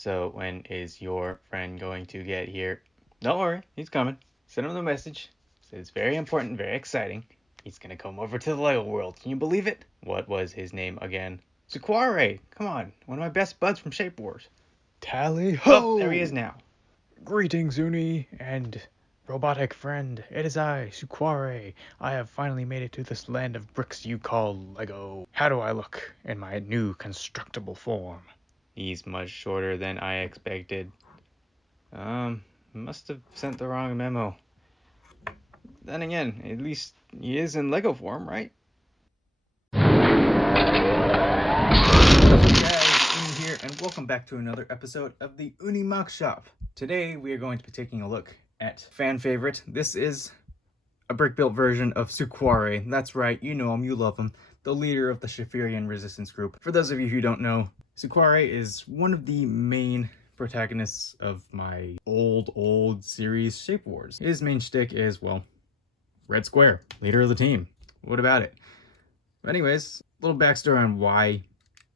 So when is your friend going to get here? Don't worry, he's coming. Send him the message. It's very important, very exciting. He's gonna come over to the Lego world. Can you believe it? What was his name again? Suquare! Come on, one of my best buds from Shape Wars. Tally Oh, ho! there he is now. Greetings, Oonie and robotic friend. It is I, Suquare. I have finally made it to this land of bricks you call Lego. How do I look in my new constructible form? He's much shorter than I expected. Must have sent the wrong memo. Then again, at least he is in Lego form, right? What's up, guys? Oonie here, and welcome back to another episode of the Oonie MOCShop. Today, we are going to be taking a look at fan favorite. This is a brick-built version of Suquare. That's right, you know him, you love him. The leader of the Shafirian resistance group. For those of you who don't know, Suquare is one of the main protagonists of my old series Shape Wars. His main shtick is, well, Red Square, leader of the team. What about it? But anyways, a little backstory on why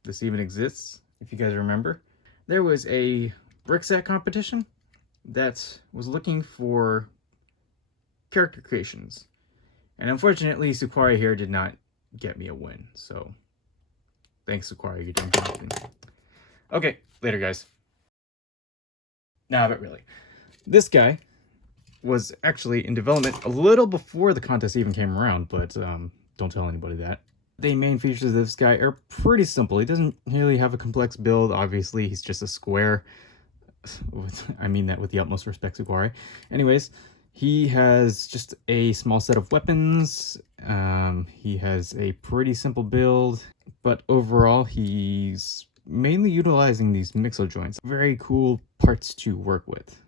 this even exists, if you guys remember. There was a brick set competition that was looking for character creations. And unfortunately, Suquare here did not get me a win. So, thanks, Suquare, you didn't get anything. Okay, later, guys. Nah, but really. This guy was actually in development a little before the contest even came around, but don't tell anybody that. The main features of this guy are pretty simple. He doesn't really have a complex build. Obviously, he's just a square. I mean that with the utmost respect, Suquare. Anyways, he has just a small set of weapons. He has a pretty simple build, but overall, he's mainly utilizing these mixo joints. Very cool parts to work with.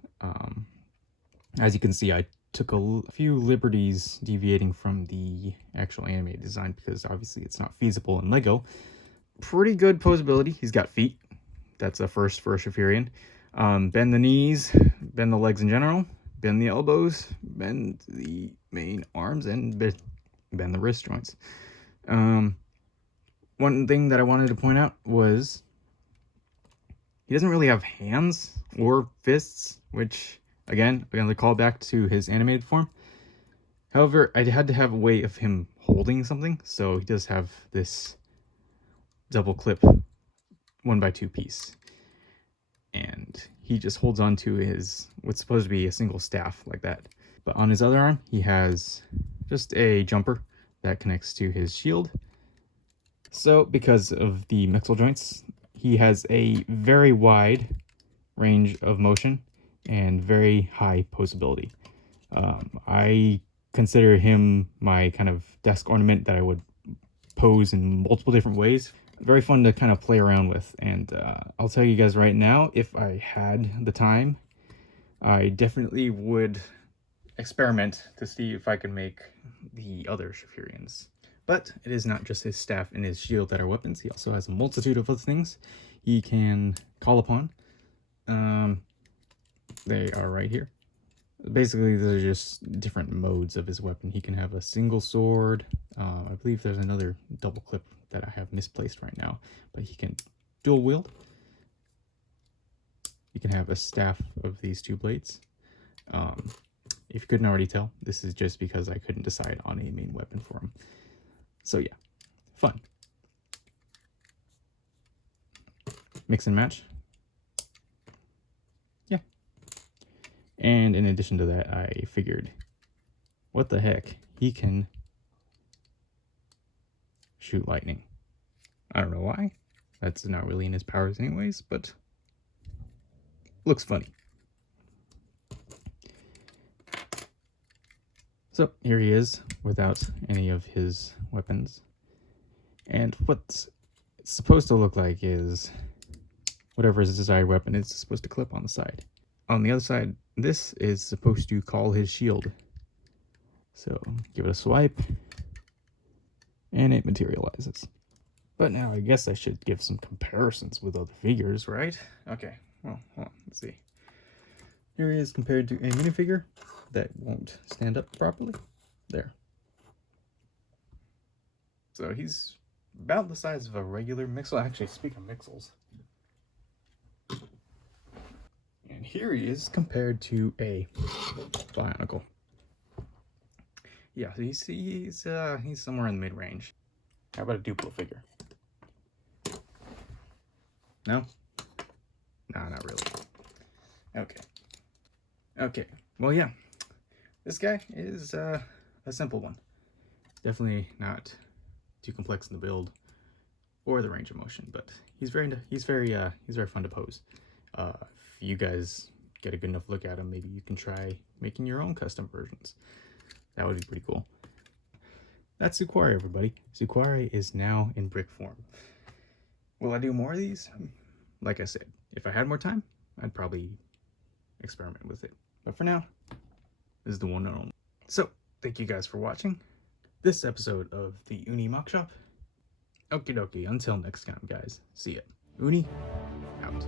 As you can see, I took a few liberties deviating from the actual animated design because obviously it's not feasible in Lego. Pretty good posability. He's got feet. That's a first for a Shafirian. Bend the knees, bend the legs in general, bend the elbows, bend the main arms, and bend the wrist joints. One thing that I wanted to point out was he doesn't really have hands or fists, which again, the callback to his animated form. However, I had to have a way of him holding something, so he does have this double clip 1x2 piece. And he just holds on to his, what's supposed to be a single staff like that. But on his other arm, he has just a jumper that connects to his shield. So because of the mixel joints, he has a very wide range of motion and very high posability. I consider him my kind of desk ornament that I would pose in multiple different ways. Very fun to kind of play around with, and I'll tell you guys right now, if I had the time, I definitely would experiment to see if I can make the other Shafirians. But it is not just his staff and his shield that are weapons. He also has a multitude of other things he can call upon. They are right here. Basically, they're just different modes of his weapon. He can have a single sword. I believe there's another double clip that I have misplaced right now, but he can dual wield. You can have a staff of these two blades. If you couldn't already tell, this is just because I couldn't decide on a main weapon for him. So yeah, fun. Mix and match. Yeah. And in addition to that, I figured, what the heck? He can shoot lightning. I don't know why. That's not really in his powers anyways, but looks funny. So here he is without any of his weapons. And what it's supposed to look like is whatever his desired weapon is supposed to clip on the side. On the other side, this is supposed to call his shield. So give it a swipe, and it materializes. But now I guess I should give some comparisons with other figures, right? Okay, well, hold on, let's see. Here he is compared to a minifigure that won't stand up properly. There. So he's about the size of a regular mixel. Actually, speaking of mixels, And here he is compared to a Bionicle. Yeah, he's somewhere in the mid-range. How about a Duplo figure? No? No, not really. Okay. Okay. Well, yeah. This guy is a simple one. Definitely not too complex in the build or the range of motion, but he's very fun to pose. If you guys get a good enough look at him, maybe you can try making your own custom versions. That would be pretty cool. That's Suquare, everybody. Suquare is now in brick form. Will I do more of these? Like I said, if I had more time, I'd probably experiment with it. But for now, this is the one and only. So, thank you guys for watching this episode of the Oonie MOCShop. Okie dokie, until next time, guys. See ya. Oonie, out.